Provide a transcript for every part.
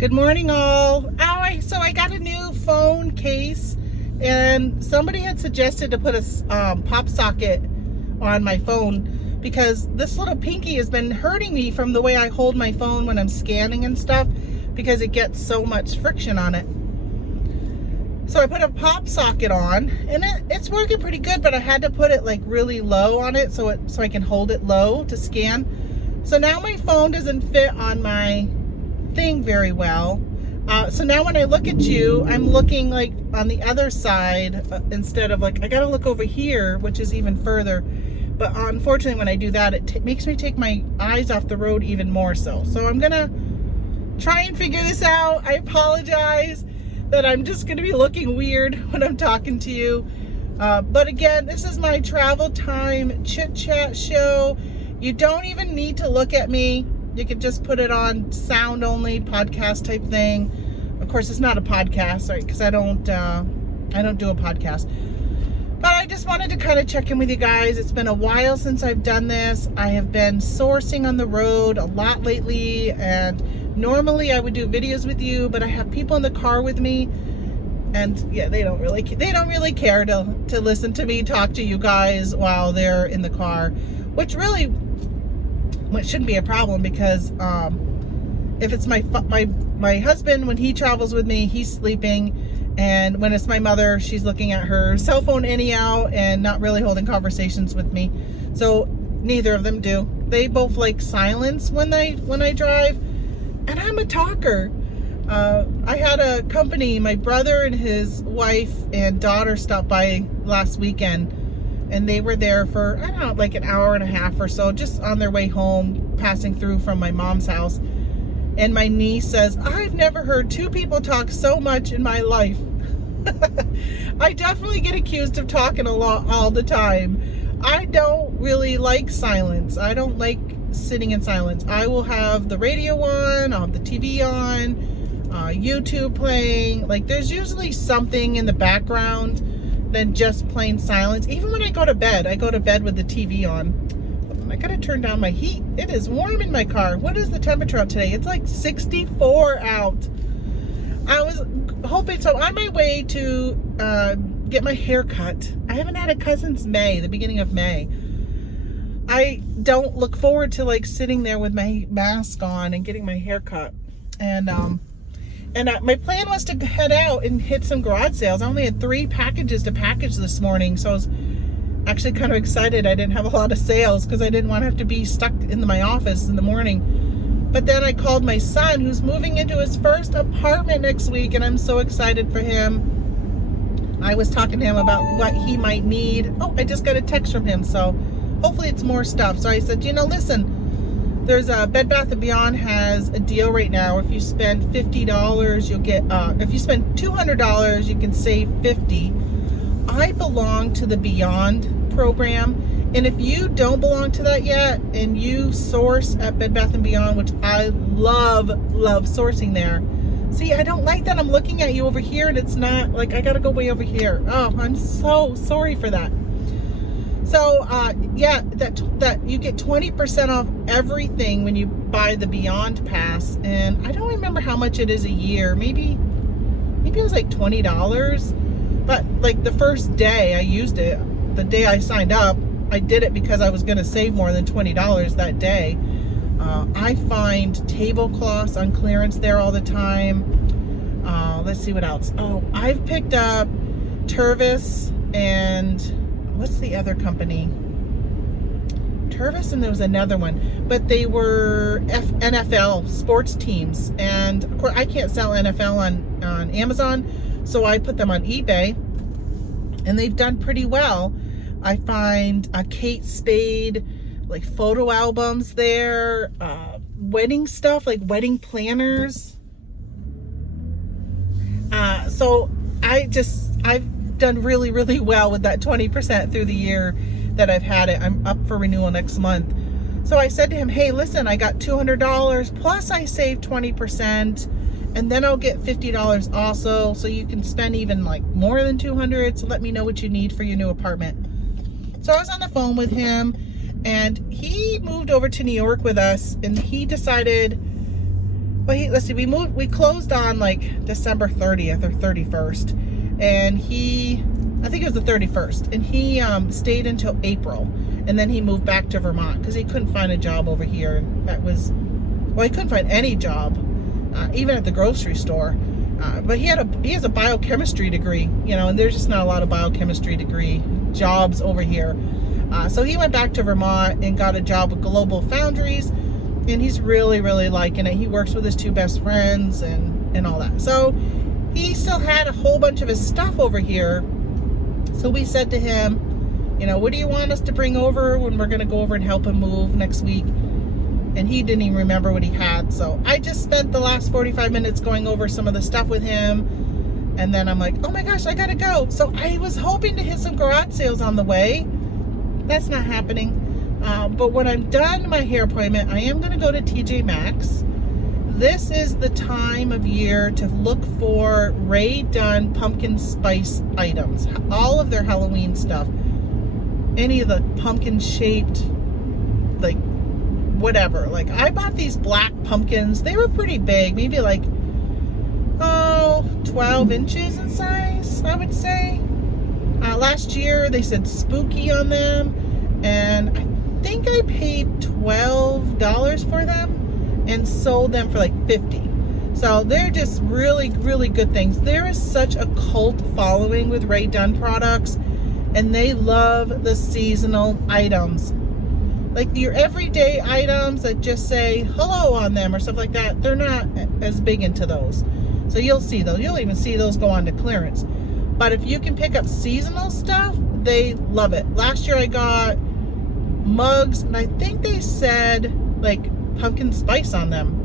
Good morning, all. So I got a new phone case, and somebody had suggested to put a pop socket on my phone because this little pinky has been hurting me from the way I hold my phone when I'm scanning and stuff, because it gets so much friction on it. So I put a pop socket on, and it's working pretty good, but I had to put it like really low on it so I can hold it low to scan. So now my phone doesn't fit on my thing very well. So now when I look at you, I'm looking like on the other side instead of like, I gotta look over here, which is even further. But unfortunately, when I do that, it makes me take my eyes off the road even more so. So I'm gonna try and figure this out. I apologize that I'm just gonna be looking weird when I'm talking to you. But again, this is my travel time chit chat show. You don't even need to look at me. You can just put it on sound only, podcast type thing. Of course, it's not a podcast, right? Because I don't do a podcast. But I just wanted to kind of check in with you guys. It's been a while since I've done this. I have been sourcing on the road a lot lately, and normally I would do videos with you, but I have people in the car with me, and yeah, they don't really care to listen to me talk to you guys while they're in the car, which shouldn't be a problem, because if it's my husband, when he travels with me, he's sleeping, and when it's my mother, she's looking at her cell phone anyhow and not really holding conversations with me. So neither of them do. They both like silence when I drive, and I'm a talker. I had a company, my brother and his wife and daughter stopped by last weekend, and they were there for, I don't know, like an hour and a half or so, just on their way home, passing through from my mom's house. And my niece says, I've never heard two people talk so much in my life. I definitely get accused of talking a lot all the time. I don't really like silence. I don't like sitting in silence. I will have the radio on, I'll have the TV on, YouTube playing. Like, there's usually something in the background than just plain silence. Even when I go to bed with the TV on. I gotta turn down my heat. It is warm in my car. What is the temperature out today? It's like 64 out. I was hoping, so on my way to get my hair cut. I haven't had a cut since May, the beginning of May. I don't look forward to like sitting there with my mask on and getting my hair cut. And my plan was to head out and hit some garage sales. I only had 3 packages to package this morning, so I was actually kind of excited I didn't have a lot of sales, because I didn't want to have to be stuck in my office in the morning. But then I called my son, who's moving into his first apartment next week, and I'm so excited for him. I was talking to him about what he might need. Oh, I just got a text from him, so hopefully it's more stuff. So I said, listen, there's a Bed Bath & Beyond has a deal right now. If you spend $50, you'll get, if you spend $200, you can save $50. I belong to the Beyond program, and if you don't belong to that yet and you source at Bed Bath & Beyond, which I love sourcing there. See, I don't like that I'm looking at you over here and it's not like I gotta go way over here. Oh, I'm so sorry for that. So yeah, that you get 20% off everything when you buy the Beyond Pass, and I don't remember how much it is a year. Maybe it was like $20. But like the first day I used it, the day I signed up, I did it because I was going to save more than $20 that day. I find tablecloths on clearance there all the time. Let's see what else. Oh, I've picked up Tervis and what's the other company? Tervis, and there was another one, but they were NFL sports teams, and of course I can't sell NFL on Amazon. So I put them on eBay, and they've done pretty well. I find a Kate Spade, like photo albums there, wedding stuff, like wedding planners. So I've done really, really well with that 20% through the year that I've had it. I'm up for renewal next month. So I said to him, hey, listen, I got $200 plus I saved 20%. And then I'll get $50 also, so you can spend even like more than $200. So let me know what you need for your new apartment. So I was on the phone with him, and he moved over to New York with us, and he decided, But let's see, we closed on like December 30th or 31st, and I think it was the 31st, and he stayed until April, and then he moved back to Vermont because he couldn't find a job over here. He couldn't find any job, even at the grocery store. But he has a biochemistry degree, and there's just not a lot of biochemistry degree jobs over here. So he went back to Vermont and got a job with Global Foundries, and he's really, really liking it. He works with his 2 best friends and all that. So he still had a whole bunch of his stuff over here. So we said to him, what do you want us to bring over when we're going to go over and help him move next week? And he didn't even remember what he had. So I just spent the last 45 minutes going over some of the stuff with him. And then I'm like, oh my gosh, I gotta go. So I was hoping to hit some garage sales on the way. That's not happening. But when I'm done my hair appointment, I am gonna go to TJ Maxx. This is the time of year to look for Rae Dunn pumpkin spice items. All of their Halloween stuff. Any of the pumpkin shaped, like, whatever. Like, I bought these black pumpkins. They were pretty big, maybe like 12 inches in size, I would say. Last year they said spooky on them, and I think I paid $12 for them and sold them for like $50. So they're just really, really good things. There is such a cult following with Rae Dunn products, and they love the seasonal items. Like your everyday items that just say hello on them or stuff like that, they're not as big into those. So you'll see those. You'll even see those go on to clearance. But if you can pick up seasonal stuff, they love it. Last year I got mugs, and I think they said like pumpkin spice on them.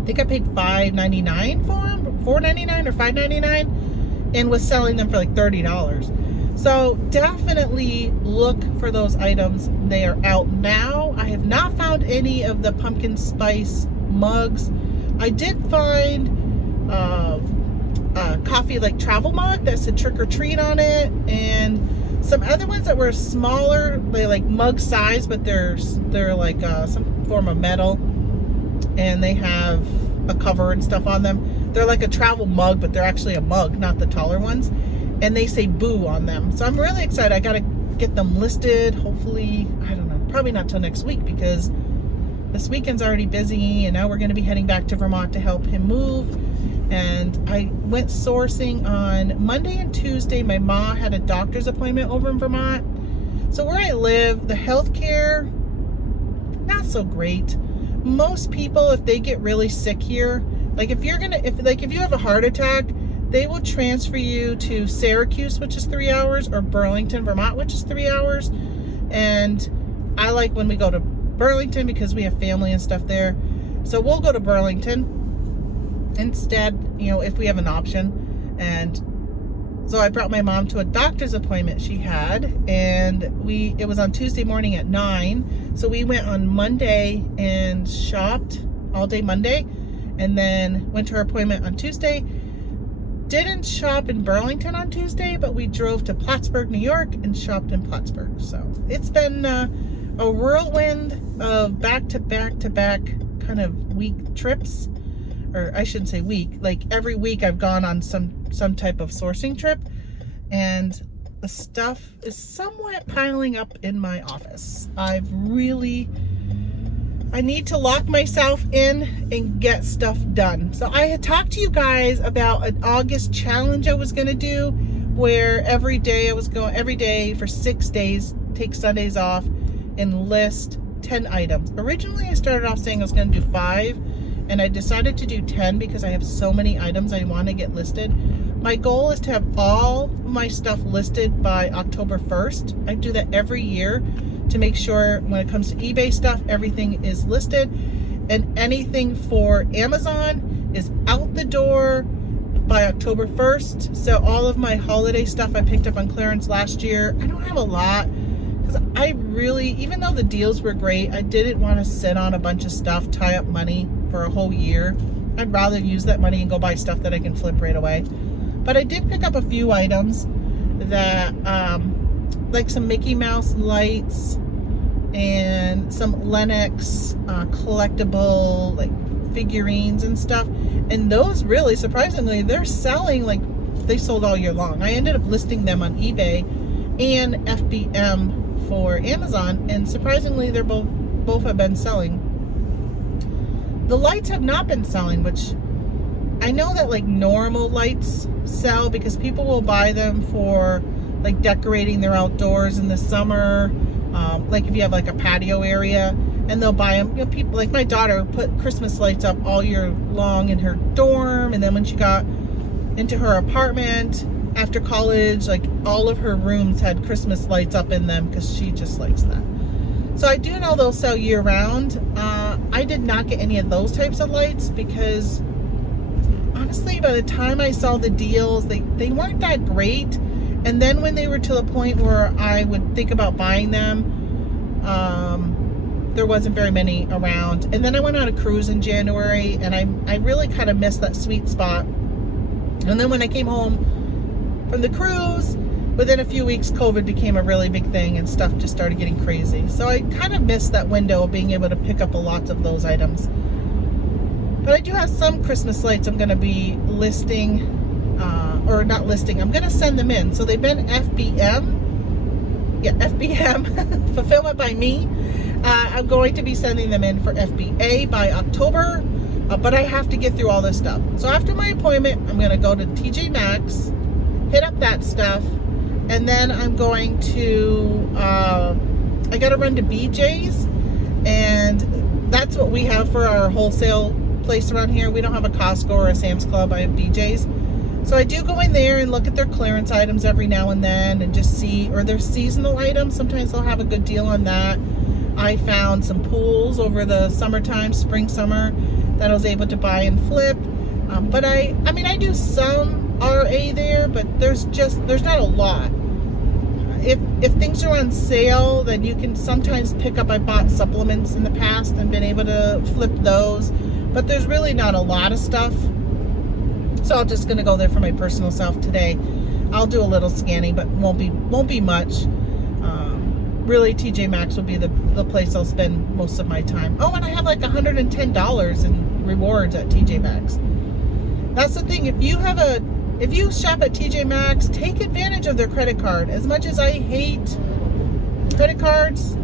I think I paid $5.99 for them, $4.99 or $5.99, and was selling them for like $30. So definitely look for those items. They are out now. I have not found any of the pumpkin spice mugs. I did find a coffee like travel mug that said trick or treat on it, and some other ones that were smaller. They like mug size, but they're like some form of metal, and they have a cover and stuff on them. They're like a travel mug, but they're actually a mug, not the taller ones. And they say boo on them. So I'm really excited. I gotta get them listed. Hopefully, I don't know, probably not till next week, because this weekend's already busy, and now we're gonna be heading back to Vermont to help him move. And I went sourcing on Monday and Tuesday. My mom had a doctor's appointment over in Vermont. So where I live, the healthcare, not so great. Most people, if they get really sick here, like if you have a heart attack, they will transfer you to Syracuse, which is 3 hours, or Burlington, Vermont, which is 3 hours. And I like when we go to Burlington because we have family and stuff there. So we'll go to Burlington instead, if we have an option. And so I brought my mom to a doctor's appointment she had, and it was on Tuesday morning at 9. So we went on Monday and shopped all day Monday, and then went to her appointment on Tuesday. Didn't shop in Burlington on Tuesday, but we drove to Plattsburgh, New York, and shopped in Plattsburgh. So it's been a whirlwind of back-to-back kind of week trips. Or I shouldn't say week. Like every week I've gone on some type of sourcing trip. And the stuff is somewhat piling up in my office. I need to lock myself in and get stuff done. So I had talked to you guys about an August challenge I was going to do, where every day for 6 days, take Sundays off, and list 10 items. Originally I started off saying I was going to do 5, and I decided to do 10 because I have so many items I want to get listed. My goal is to have all of my stuff listed by October 1st. I do that every year to make sure when it comes to eBay stuff, everything is listed, and anything for Amazon is out the door by October 1st. So all of my holiday stuff I picked up on clearance last year, I don't have a lot, because I really, even though the deals were great, I didn't want to sit on a bunch of stuff, tie up money for a whole year. I'd rather use that money and go buy stuff that I can flip right away. But I did pick up a few items that like some Mickey Mouse lights and some Lennox collectible like figurines and stuff. And those really, surprisingly, they're selling like they sold all year long. I ended up listing them on eBay and FBM for Amazon, and surprisingly, they're both have been selling. The lights have not been selling, which I know that like normal lights sell because people will buy them for like decorating their outdoors in the summer. Like if you have like a patio area, and they'll buy them. You know, people like my daughter put Christmas lights up all year long in her dorm, and then when she got into her apartment after college, like all of her rooms had Christmas lights up in them because she just likes that. So I do know they'll sell year round. I did not get any of those types of lights because honestly, by the time I saw the deals, they weren't that great. And then when they were to the point where I would think about buying them, there wasn't very many around. And then I went on a cruise in January, and I really kind of missed that sweet spot. And then when I came home from the cruise, within a few weeks, COVID became a really big thing and stuff just started getting crazy. So I kind of missed that window of being able to pick up a lot of those items. But I do have some Christmas lights I'm going to be listing, or not listing, I'm going to send them in. So they've been FBM. Yeah, FBM, fulfillment by me. I'm going to be sending them in for FBA by October, but I have to get through all this stuff. So after my appointment, I'm going to go to TJ Maxx, hit up that stuff, and then I'm going to, I got to run to BJ's, and that's what we have for our wholesale place around here. We don't have a Costco or a Sam's Club. I have BJ's. So I do go in there and look at their clearance items every now and then and just see, or their seasonal items. Sometimes they'll have a good deal on that. I found some pools over the summertime, spring, summer, that I was able to buy and flip. But I mean, I do some RA there, but there's not a lot. If things are on sale, then you can sometimes pick up. I bought supplements in the past and been able to flip those, but there's really not a lot of stuff. So I'm just gonna go there for my personal self today. I'll do a little scanning, but won't be much. Really, TJ Maxx will be the place I'll spend most of my time. Oh, and I have like $110 in rewards at TJ Maxx. That's the thing. If you shop at TJ Maxx, take advantage of their credit card. As much as I hate credit cards,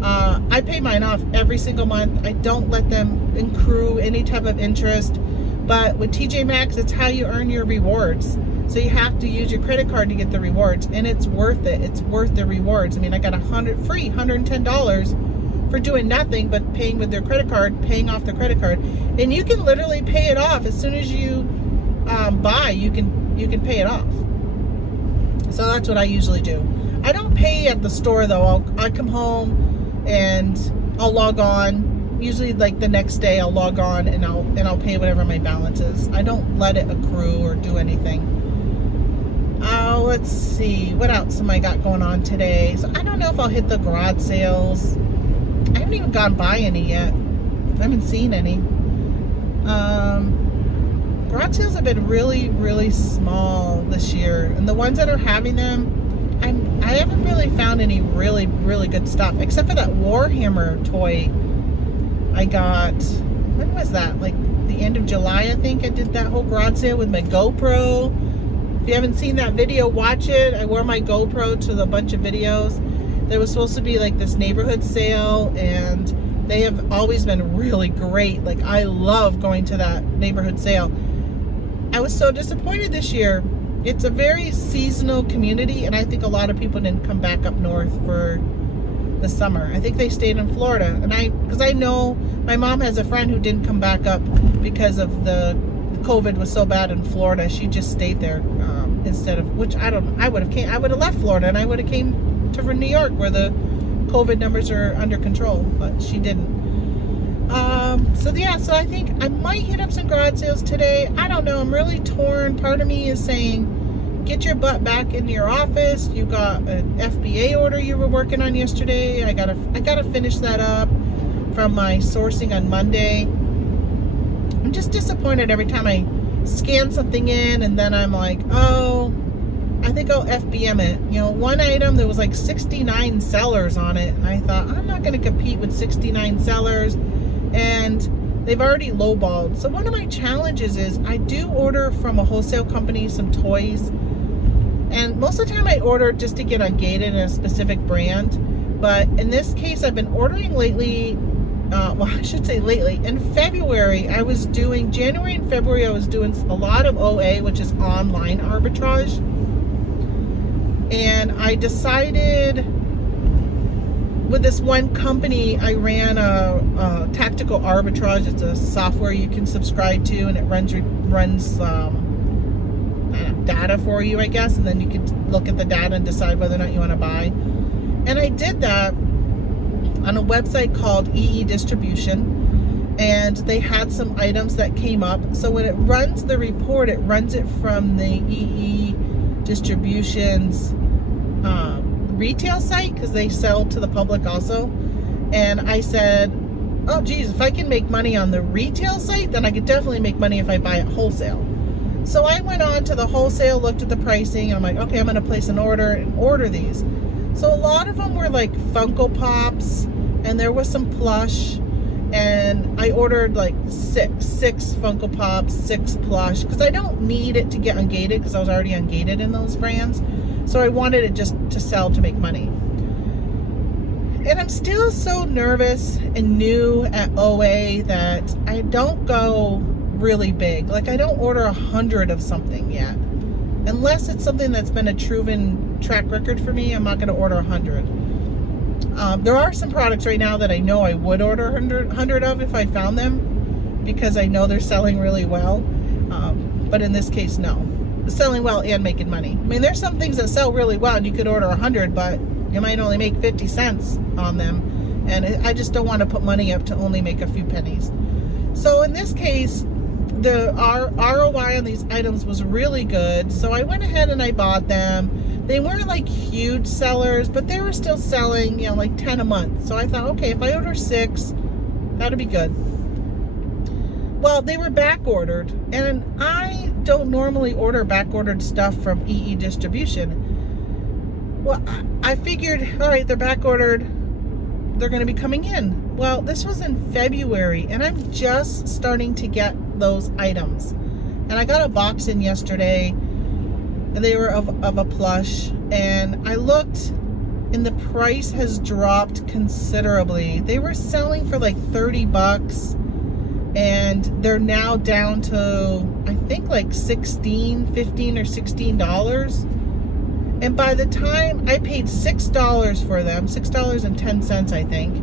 I pay mine off every single month. I don't let them accrue any type of interest. But with TJ Maxx, it's how you earn your rewards. So you have to use your credit card to get the rewards, and it's worth it. It's worth the rewards. I mean, I got $110 for doing nothing but paying with their credit card, paying off the credit card, and you can literally pay it off as soon as you buy. You can pay it off. So that's what I usually do. I don't pay at the store though. I come home and I'll log on. Usually like the next day I'll log on and I'll pay whatever my balance is. I don't let it accrue or do anything. Let's see, what else am I got going on today? So I don't know if I'll hit the garage sales. I haven't even gone by any yet. I haven't seen any. Garage sales have been really, really small this year, and the ones that are having them, I haven't really found any really, really good stuff, except for that Warhammer toy I got. When was that? Like the end of July, I think I did that whole garage sale with my GoPro. If you haven't seen that video, watch it. I wore my GoPro to a bunch of videos. There was supposed to be like this neighborhood sale, and they have always been really great. Like I love going to that neighborhood sale. I was so disappointed this year. It's a very seasonal community, and I think a lot of people didn't come back up north for the summer. I think they stayed in Florida, and because I know my mom has a friend who didn't come back up because of the COVID was so bad in Florida. She just stayed there instead of, which I would have left Florida and I would have came to New York where the COVID numbers are under control, but she didn't. So I think I might hit up some garage sales today. I don't know. I'm really torn. Part of me is saying, get your butt back in your office. You got an FBA order you were working on yesterday. I gotta finish that up from my sourcing on Monday. I'm just disappointed every time I scan something in and then I'm like, oh, I think I'll FBM it. You know, one item, there was like 69 sellers on it, and I thought, I'm not going to compete with 69 sellers. And they've already lowballed. So one of my challenges is I do order from a wholesale company some toys, and most of the time I order just to get ungated in a specific brand. But in this case, I've been ordering lately. Well, I should say lately. In February, January and February, I was doing a lot of OA, which is online arbitrage. And I decided with this one company, I ran a tactical arbitrage. It's a software you can subscribe to, and it runs data for you, I guess. And then you can look at the data and decide whether or not you want to buy. And I did that on a website called EE Distribution, and they had some items that came up. So when it runs the report, it runs it from the EE Distribution's retail site, because they sell to the public also. And I said, oh geez, if I can make money on the retail site, then I could definitely make money if I buy it wholesale. So I went on to the wholesale, looked at the pricing, and I'm like, okay, I'm going to place an order and order these. So a lot of them were like Funko Pops, and there was some plush, and I ordered like six Funko Pops, 6 plush, because I don't need it to get ungated, because I was already ungated in those brands. So I wanted it just to sell to make money. And I'm still so nervous and new at OA that I don't go really big. Like, I don't order 100 of something yet. Unless it's something that's been a proven track record for me, I'm not going to order 100. There are some products right now that I know I would order 100 of if I found them, because I know they're selling really well. But in this case, no. Selling well and making money. I mean, there's some things that sell really well and you could order 100, but you might only make 50 cents on them. And I just don't want to put money up to only make a few pennies. So in this case, our ROI on these items was really good. So I went ahead and I bought them. They weren't like huge sellers, but they were still selling, you know, like 10 a month. So I thought, okay, if I order 6, that'll be good. Well, they were back ordered, and I don't normally order back ordered stuff from EE Distribution. Well, I figured, all right, they're back ordered, they're going to be coming in. Well, this was in February, and I'm just starting to get those items. And I got a box in yesterday, and they were of a plush, and I looked, and the price has dropped considerably. They were selling for like $30, and they're now down to, I think, like $15 or $16. And by the time I paid $6 for them, $6.10, I think.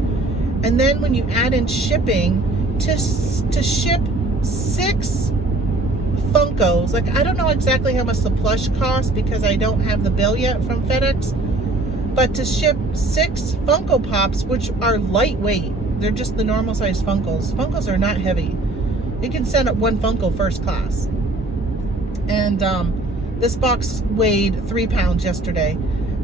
And then when you add in shipping, to ship 6 Funkos, like, I don't know exactly how much the plush costs because I don't have the bill yet from FedEx, but to ship 6 Funko Pops, which are lightweight, they're just the normal size Funkos. Funkos are not heavy. You can send up 1 Funko first class. And this box weighed 3 pounds yesterday.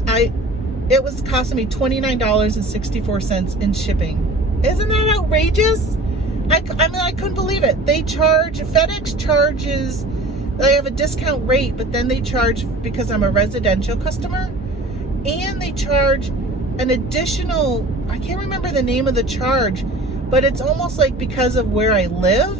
It was costing me $29.64 in shipping. Isn't that outrageous? I mean, I couldn't believe it. FedEx charges, they have a discount rate, but then they charge, because I'm a residential customer, and they charge an additional, I can't remember the name of the charge, but it's almost like because of where I live,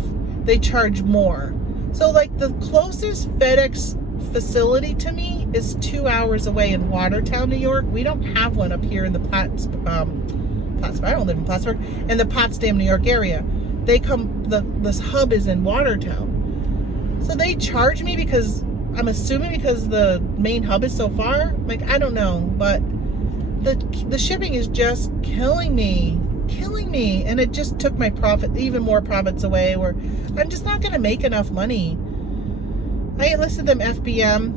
they charge more. So like the closest FedEx facility to me is 2 hours away in Watertown, New York. We don't have one up here in the I don't live in Plattsburgh, in the Potsdam, New York area. This hub is in Watertown. So they charge me because, I'm assuming because the main hub is so far. Like, I don't know, but the shipping is just killing me, and it just took my even more profits away, where I'm just not going to make enough money. I listed them FBM,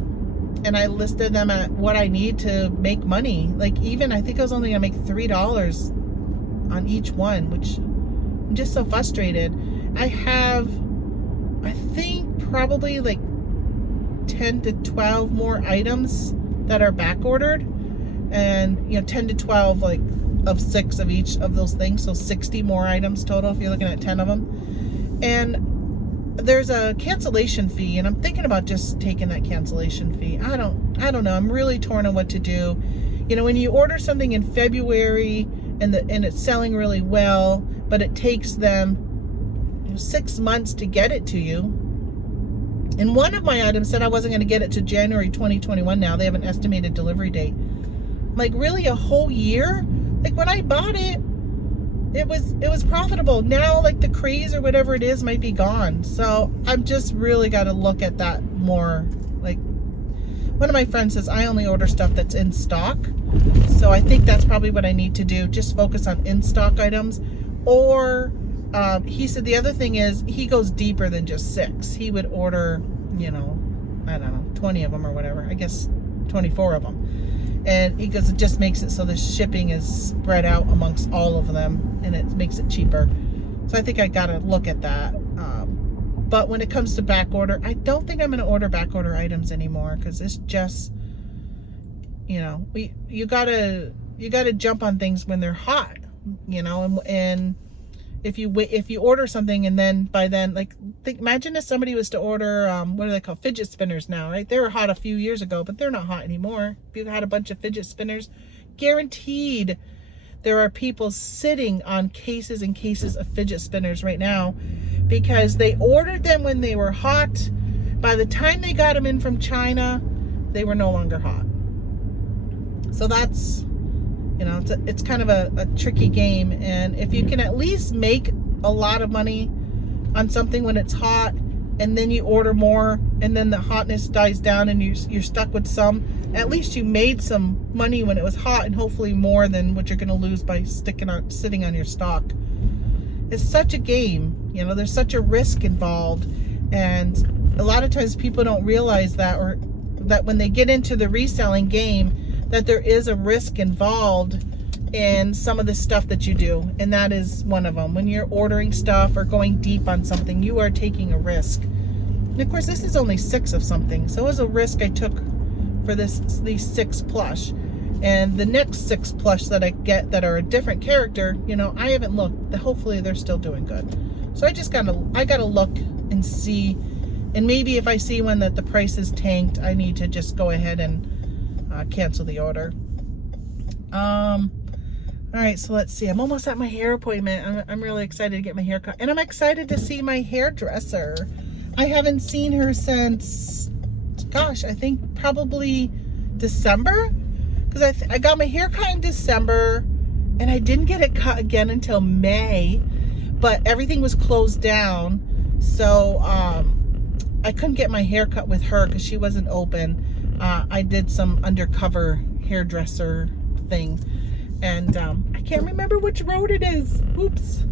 and I listed them at what I need to make money. Like, even I think I was only going to make $3 on each one, which I'm just so frustrated. I have, I think, probably like 10 to 12 more items that are back ordered, and 10 to 12 like of 6 of each of those things, so 60 more items total if you're looking at 10 of them. And there's a cancellation fee, and I'm thinking about just taking that cancellation fee. I don't know. I'm really torn on what to do. When you order something in February and it's selling really well, but it takes them 6 months to get it to you. And one of my items said I wasn't going to get it to January 2021 now. They have an estimated delivery date. Like, really, a whole year? Like, when I bought it, it was profitable. Now, like, the craze or whatever it is might be gone. So I've just really got to look at that more. Like, one of my friends says I only order stuff that's in stock. So I think that's probably what I need to do. Just focus on in-stock items. Or he said the other thing is he goes deeper than just 6. He would order, you know, I don't know, 20 of them or whatever. I guess 24 of them. And he goes, it just makes it so the shipping is spread out amongst all of them, and it makes it cheaper. So I think I got to look at that. But when it comes to back order, I don't think I'm going to order back order items anymore, because it's just, you know, you gotta jump on things when they're hot, you know, and if you order something and then by then, like, imagine if somebody was to order what are they called, fidget spinners now, right? They were hot a few years ago, but they're not hot anymore. If you had a bunch of fidget spinners, guaranteed there are people sitting on cases and cases of fidget spinners right now because they ordered them when they were hot. By the time they got them in from China, they were no longer hot. So that's, you know, it's kind of a tricky game. And if you can at least make a lot of money on something when it's hot, and then you order more, and then the hotness dies down and you're stuck with some, at least you made some money when it was hot, and hopefully more than what you're going to lose by sitting on your stock. It's such a game, you know, there's such a risk involved. And a lot of times people don't realize that, or that when they get into the reselling game, that there is a risk involved in some of the stuff that you do. And that is one of them. When you're ordering stuff or going deep on something, you are taking a risk. And of course, this is only 6 of something. So it was a risk I took for these 6 plush. And the next 6 plush that I get that are a different character, you know, I haven't looked. Hopefully they're still doing good. So I gotta look and see. And maybe if I see one that the price is tanked, I need to just go ahead and cancel the order. All right, so let's see. I'm almost at my hair appointment. I'm really excited to get my hair cut, and I'm excited to see my hairdresser. I haven't seen her since, gosh, I think probably December, because I got my hair cut in December, and I didn't get it cut again until May, but everything was closed down, so I couldn't get my hair cut with her because she wasn't open. I did some undercover hairdresser thing, and I can't remember which road it is. Oops.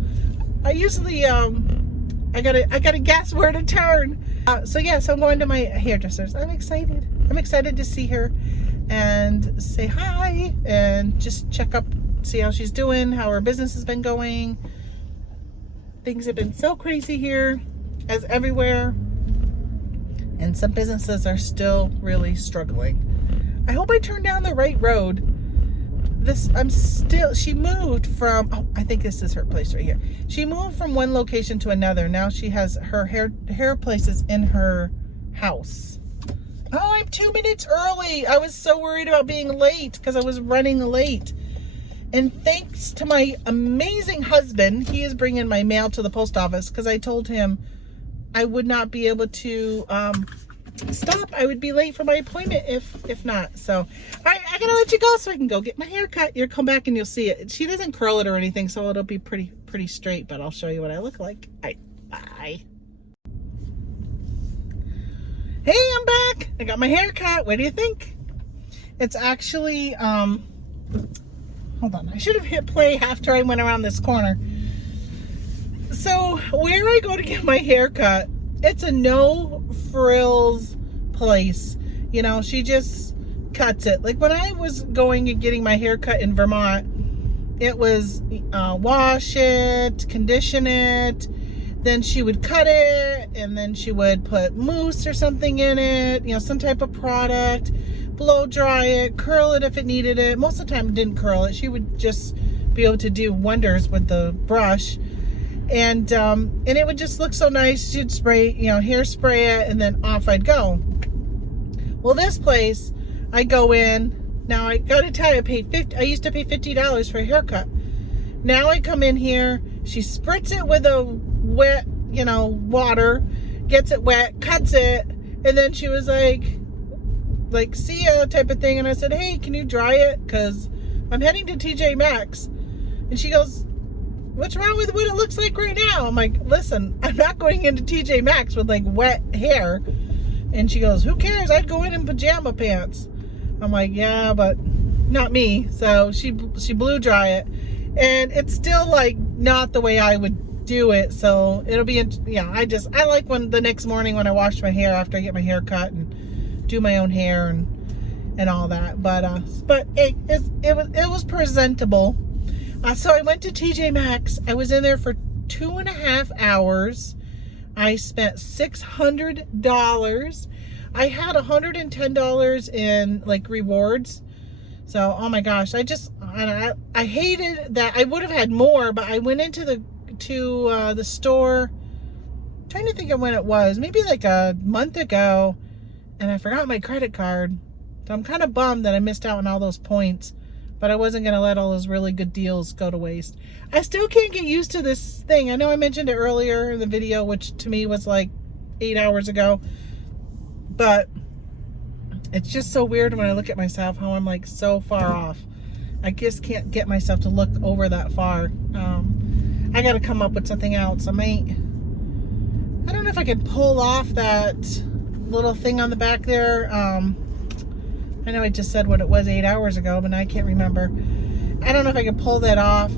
I usually I gotta guess where to turn. So yeah, so I'm going to my hairdressers. I'm excited to see her and say hi and just check up, see how she's doing, how her business has been going. Things have been so crazy here, as everywhere. And some businesses are still really struggling. I hope I turned down the right road. She moved from, I think this is her place right here. She moved from one location to another. Now she has her hair places in her house. Oh, I'm 2 minutes early. I was so worried about being late because I was running late. And thanks to my amazing husband, he is bringing my mail to the post office because I told him I would not be able to stop. I would be late for my appointment if not. So, all right, I gotta let you go so I can go get my hair cut. You'll come back and you'll see it. She doesn't curl it or anything, so it'll be pretty straight, but I'll show you what I look like. All right, bye. Hey, I'm back. I got my hair cut. What do you think? It's actually, hold on. I should have hit play after I went around this corner. So where I go to get my hair cut, it's a no frills place. You know, she just cuts it. Like when I was going and getting my hair cut in Vermont, it was wash it, condition it, then she would cut it, and then she would put mousse or something in it, you know, some type of product, blow dry it, curl it if it needed it. Most of the time it didn't curl it. She would just be able to do wonders with the brush. And it would just look so nice. She'd spray, you know, hairspray it, and then off I'd go. Well, this place, I go in. Now I gotta tell you, I used to pay $50 for a haircut. Now I come in here, she spritz it with a wet you know, water, gets it wet, cuts it, and then she was like see ya type of thing. And I said, hey, can you dry it? Because I'm heading to TJ Maxx. And she goes, what's wrong with what it looks like right now? I'm like, listen, I'm not going into TJ Maxx with like wet hair. And she goes, who cares? I'd go in pajama pants. I'm like, yeah, but not me. So she blew dry it, and it's still like not the way I would do it. So it'll be, yeah, I like when the next morning when I wash my hair after I get my hair cut and do my own hair and all that. But it was presentable. So I went to TJ Maxx. I was in there for 2.5 hours. I spent $600. I had $110 in like rewards. So, oh my gosh, I hated that. I would have had more, but I went into the store, trying to think of when it was, maybe like a month ago, and I forgot my credit card. So I'm kind of bummed that I missed out on all those points, but I wasn't going to let all those really good deals go to waste. I still can't get used to this thing. I know I mentioned it earlier in the video, which to me was like 8 hours ago, but it's just so weird when I look at myself, how I'm like so far off. I just can't get myself to look over that far. I got to come up with something else. I don't know if I can pull off that little thing on the back there. I know I just said what it was 8 hours ago, but I can't remember. I don't know if I can pull that off.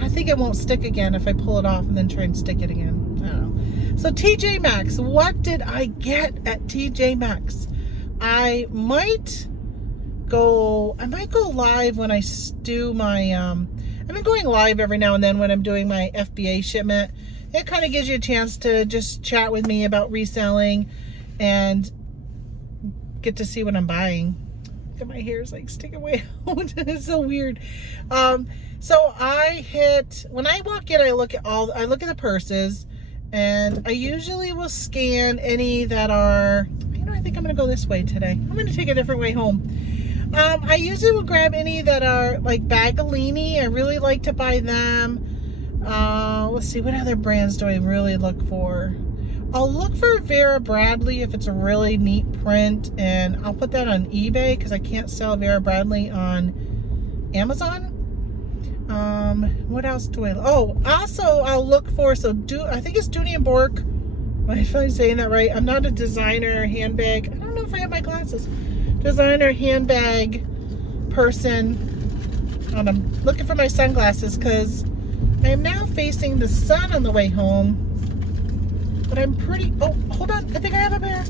I think it won't stick again if I pull it off and then try and stick it again. I don't know. So TJ Maxx, what did I get at TJ Maxx? I might go live when I do my, I've been going live every now and then when I'm doing my FBA shipment. It kind of gives you a chance to just chat with me about reselling and get to see what I'm buying. Look at my hair is like sticking way out. It's so weird. So when I walk in, I look at the purses, and I usually will scan any that are, I think I'm going to go this way today. I'm going to take a different way home. I usually will grab any that are like Bagolini. I really like to buy them. Let's see, what other brands do I really look for? I'll look for Vera Bradley if it's a really neat print, and I'll put that on eBay because I can't sell Vera Bradley on Amazon. What else do I? Oh, also I'll look for, I think it's Dooney & Bourke. If I'm saying that right. I'm not a designer handbag. I don't know if I have my glasses. Designer handbag person. And I'm looking for my sunglasses because I am now facing the sun on the way home. But I'm pretty, oh, hold on. I think I have a pair.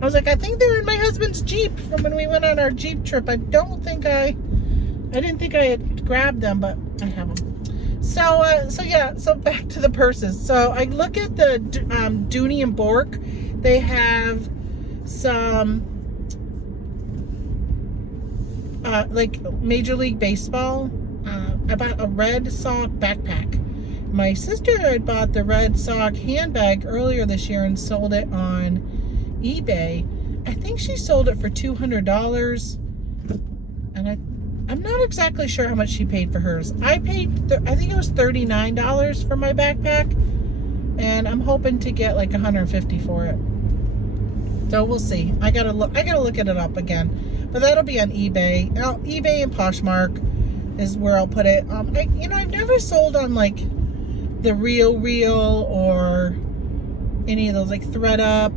I was like, I think they're in my husband's Jeep from when we went on our Jeep trip. I didn't think I had grabbed them, but I have them. So back to the purses. So I look at the Dooney & Bourke. They have some like Major League Baseball. I bought a red sock backpack. My sister had bought the red sock handbag earlier this year and sold it on eBay. I think she sold it for $200, and I'm not exactly sure how much she paid for hers. I paid, I think it was $39 for my backpack, and I'm hoping to get like $150 for it. So we'll see. I gotta look at it up again, but that'll be on eBay. eBay and Poshmark is where I'll put it. I've never sold on like the Real or any of those, like ThreadUp.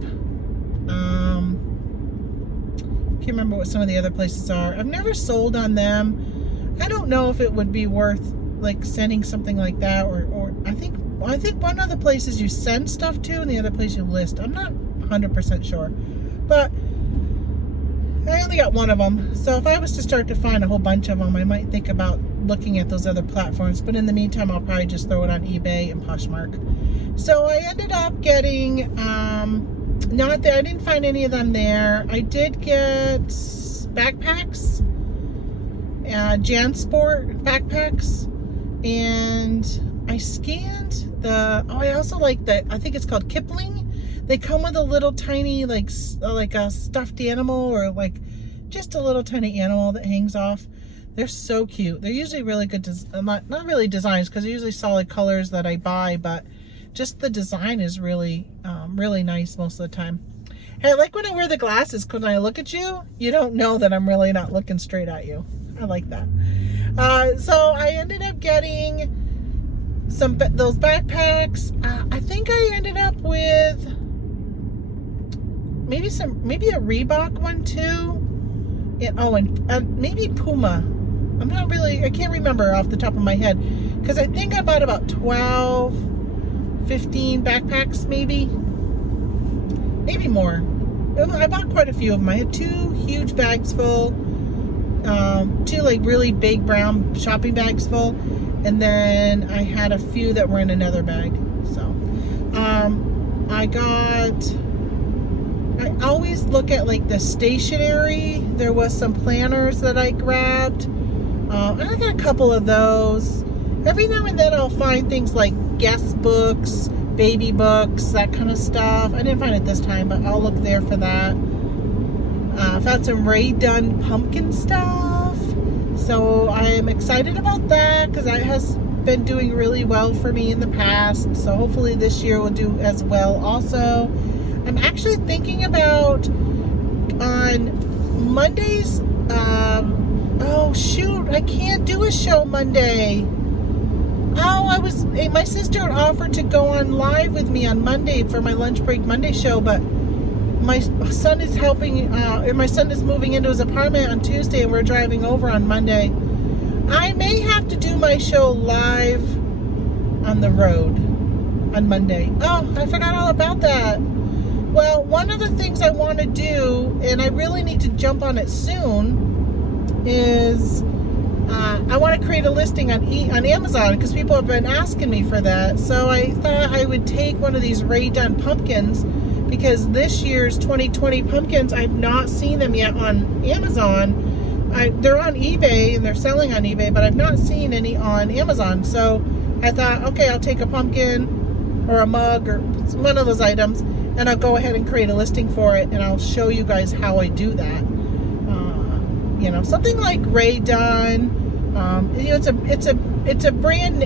Can't remember what some of the other places are. I've never sold on them. I don't know if it would be worth like sending something like that, or I think one of the places you send stuff to and the other place you list. I'm not 100% sure, but I only got one of them. So if I was to start to find a whole bunch of them, I might think about looking at those other platforms. But in the meantime, I'll probably just throw it on eBay and Poshmark. So I ended up getting, not there. I didn't find any of them there. I did get backpacks, JanSport backpacks, and I scanned I also like I think it's called Kipling. They come with a little tiny, like a stuffed animal, or like just a little tiny animal that hangs off. They're so cute. They're usually really good, not really designs, because they're usually solid colors that I buy, but just the design is really, really nice most of the time. And I like when I wear the glasses, because when I look at you, you don't know that I'm really not looking straight at you. I like that. So I ended up getting those backpacks. I think I ended up with maybe a Reebok one too. And maybe Puma. I can't remember off the top of my head, because I think I bought about 12, 15 backpacks, maybe more. I bought quite a few of them. I had 2 huge bags full, 2 like really big brown shopping bags full, and then I had a few that were in another bag. So I always look at like the stationery. There was some planners that I grabbed. I got a couple of those. Every now and then I'll find things like guest books, baby books, that kind of stuff. I didn't find it this time, but I'll look there for that. Found some Ray Dunn pumpkin stuff. So I'm excited about that, because that has been doing really well for me in the past. So hopefully this year will do as well also. I'm actually thinking about on Mondays, oh shoot, I can't do a show Monday. My sister offered to go on live with me on Monday for my lunch break Monday show, but my son is moving into his apartment on Tuesday, and we're driving over on Monday. I may have to do my show live on the road on Monday. Oh, I forgot all about that. Well, one of the things I want to do, and I really need to jump on it soon, is I want to create a listing on Amazon, because people have been asking me for that. So I thought I would take one of these Ray Dunn pumpkins, because this year's 2020 pumpkins, I've not seen them yet on Amazon. They're on eBay and they're selling on eBay, but I've not seen any on Amazon. So I thought, okay, I'll take a pumpkin or a mug or one of those items, and I'll go ahead and create a listing for it, and I'll show you guys how I do that. Something like Ray Dunn. It's a brand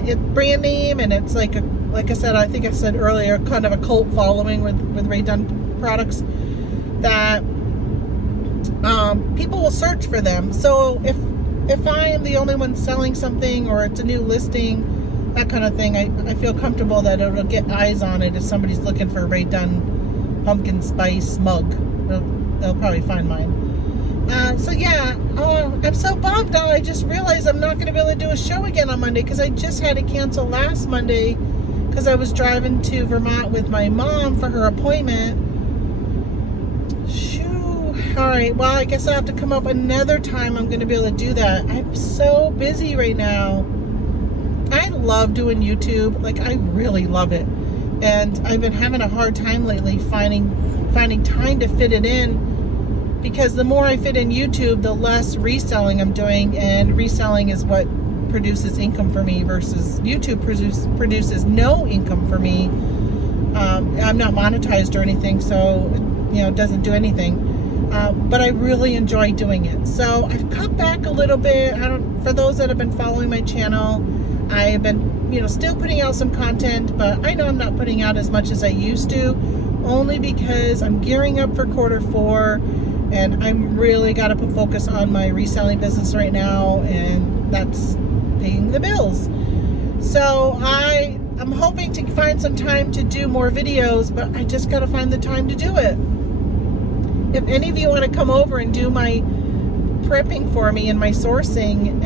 name, and it's like I said, I think I said earlier, kind of a cult following with Ray Dunn products, that people will search for them. So if I am the only one selling something, or it's a new listing, that kind of thing, I feel comfortable that it'll get eyes on it. If somebody's looking for a Ray Dunn pumpkin spice mug, they'll probably find mine. So yeah, I'm so bummed now. I just realized I'm not going to be able to do a show again on Monday, because I just had to cancel last Monday because I was driving to Vermont with my mom for her appointment. Shoo. All right, well, I guess I'll have to come up another time. I'm going to be able to do that. I'm so busy right now. I love doing YouTube. Like, I really love it. And I've been having a hard time lately finding time to fit it in, because the more I fit in YouTube, the less reselling I'm doing, and reselling is what produces income for me, versus YouTube produces no income for me. I'm not monetized or anything, so it doesn't do anything. But I really enjoy doing it. So I've cut back a little bit. For those that have been following my channel, I have been still putting out some content, but I know I'm not putting out as much as I used to, only because I'm gearing up for quarter 4. And I'm really got to put focus on my reselling business right now, and that's paying the bills. So I'm hoping to find some time to do more videos, but I just got to find the time to do it. If any of you want to come over and do my prepping for me and my sourcing,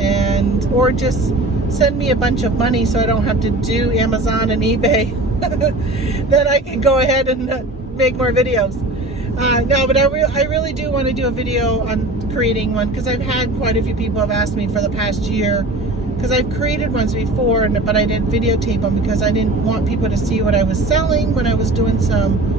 or just send me a bunch of money so I don't have to do Amazon and eBay, then I can go ahead and make more videos. No, but I really do want to do a video on creating one, because I've had quite a few people have asked me for the past year, because I've created ones before, but I didn't videotape them because I didn't want people to see what I was selling when I was doing some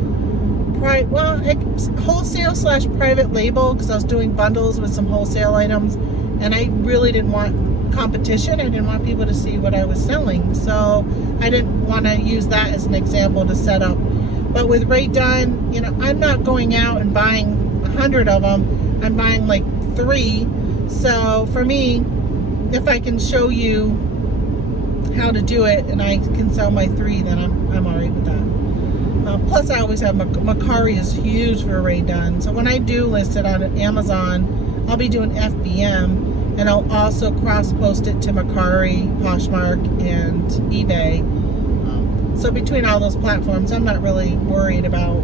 wholesale/private label, because I was doing bundles with some wholesale items, and I really didn't want competition. I didn't want people to see what I was selling, so I didn't want to use that as an example to set up. But with Ray Dunn, I'm not going out and buying 100 of them. I'm buying like 3. So for me, if I can show you how to do it, and I can sell my 3, then I'm alright with that. Plus, I always have Mercari is huge for Rae Dunn. So when I do list it on Amazon, I'll be doing FBM, and I'll also cross post it to Mercari, Poshmark, and eBay. So between all those platforms, I'm not really worried about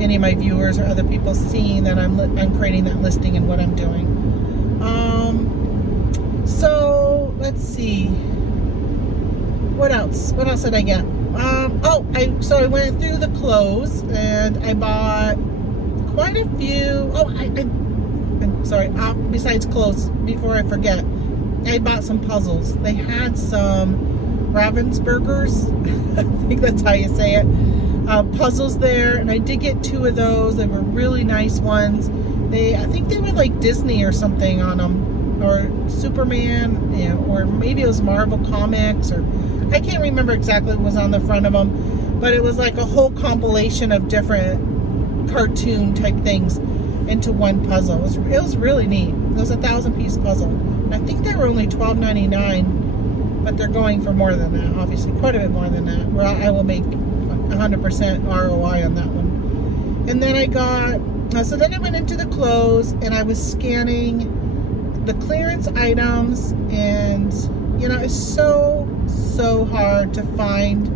any of my viewers or other people seeing that I'm creating that listing and what I'm doing. So let's see. What else? What else did I get? So I went through the clothes and I bought quite a few. I'm sorry. Besides clothes, before I forget, I bought some puzzles. They had some Ravensburgers. I think that's how you say it. Puzzles there, and I did get 2 of those. They were really nice ones. I think they were like Disney or something on them, or Superman, or maybe it was Marvel Comics, or I can't remember exactly what was on the front of them, but it was like a whole compilation of different cartoon type things into one puzzle. It was really neat. It was a 1,000-piece puzzle. And I think they were only $12.99, but they're going for more than that, obviously, quite a bit more than that, where I will make 100% ROI on that one. And then I got, so then I went into the clothes and I was scanning the clearance items, and it's so hard to find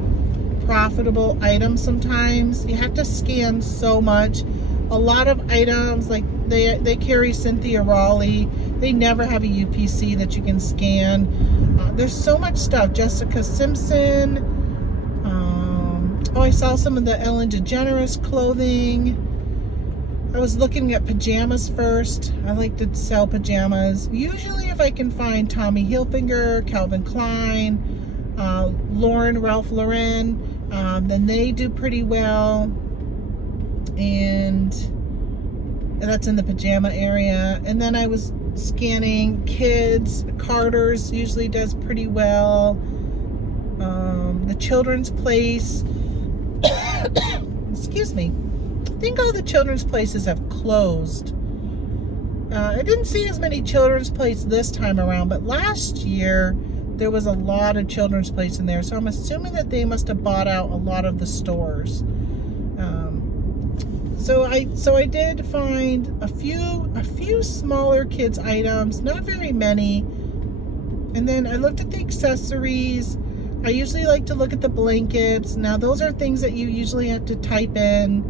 profitable items sometimes. You have to scan so much. A lot of items, like they carry Cynthia Raleigh, they never have a UPC that you can scan. There's so much stuff. Jessica Simpson. I saw some of the Ellen DeGeneres clothing. I was looking at pajamas first. I like to sell pajamas. Usually if I can find Tommy Hilfiger, Calvin Klein, Ralph Lauren, then they do pretty well. And that's in the pajama area. And then I was scanning kids. Carter's usually does pretty well. The Children's Place. Excuse me. I think all the children's places have closed. I didn't see as many children's places this time around, but last year there was a lot of children's place in there, so I'm assuming that they must have bought out a lot of the stores. So I did find a few smaller kids items, not very many. And then I looked at the accessories. I usually like to look at the blankets. Now those are things that you usually have to type in.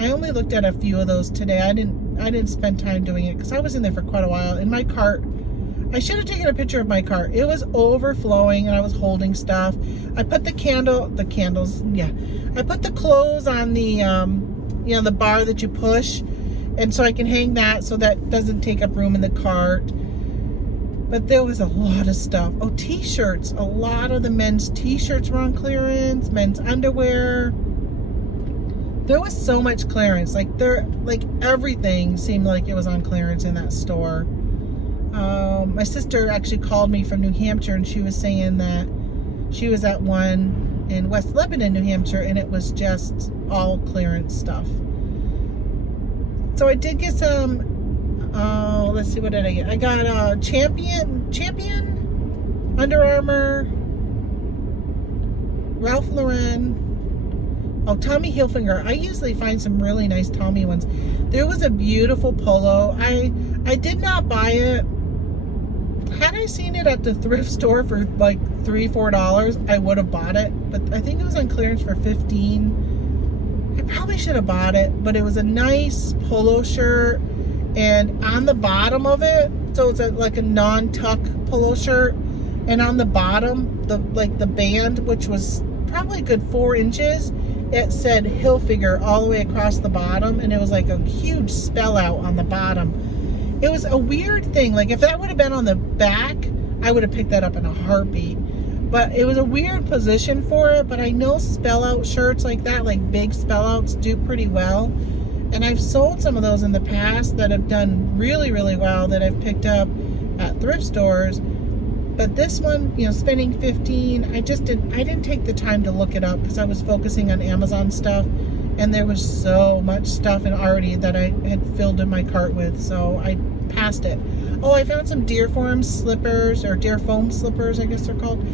I only looked at a few of those today. I didn't spend time doing it because I was in there for quite a while. In my cart, I should have taken a picture of my cart. It was overflowing and I was holding stuff. I put I put the clothes on the the bar that you push, and so I can hang that so that doesn't take up room in the cart. But there was a lot of stuff. Oh, t-shirts. A lot of the men's t-shirts were on clearance. Men's underwear. There was so much clearance. Like everything seemed like it was on clearance in that store. My sister actually called me from New Hampshire, and she was saying that she was at one in West Lebanon, New Hampshire, and it was just all clearance stuff. So I did get some. Let's see, what did I get? I got Champion, Under Armour, Ralph Lauren. Oh, Tommy Hilfiger. I usually find some really nice Tommy ones. There was a beautiful polo. I did not buy it. Had I seen it at the thrift store for like $3-4, I would have bought it. But I think it was on clearance for $15. I probably should have bought it, but it was a nice polo shirt. And on the bottom of it, so it's like a non-tuck polo shirt, and on the bottom, the band, which was probably a good 4 inches, it said Hilfiger all the way across the bottom, and it was like a huge spell out on the bottom. It was a weird thing. Like if that would have been on the back, I would have picked that up in a heartbeat. But it was a weird position for it. But I know spell out shirts like that, like big spell outs, do pretty well. And I've sold some of those in the past that have done really, really well, that I've picked up at thrift stores. But this one, spending $15, I didn't take the time to look it up because I was focusing on Amazon stuff, and there was so much stuff already that I had filled in my cart with, so I passed it. Oh, I found some Deerform slippers, or Deerfoam slippers, I guess they're called.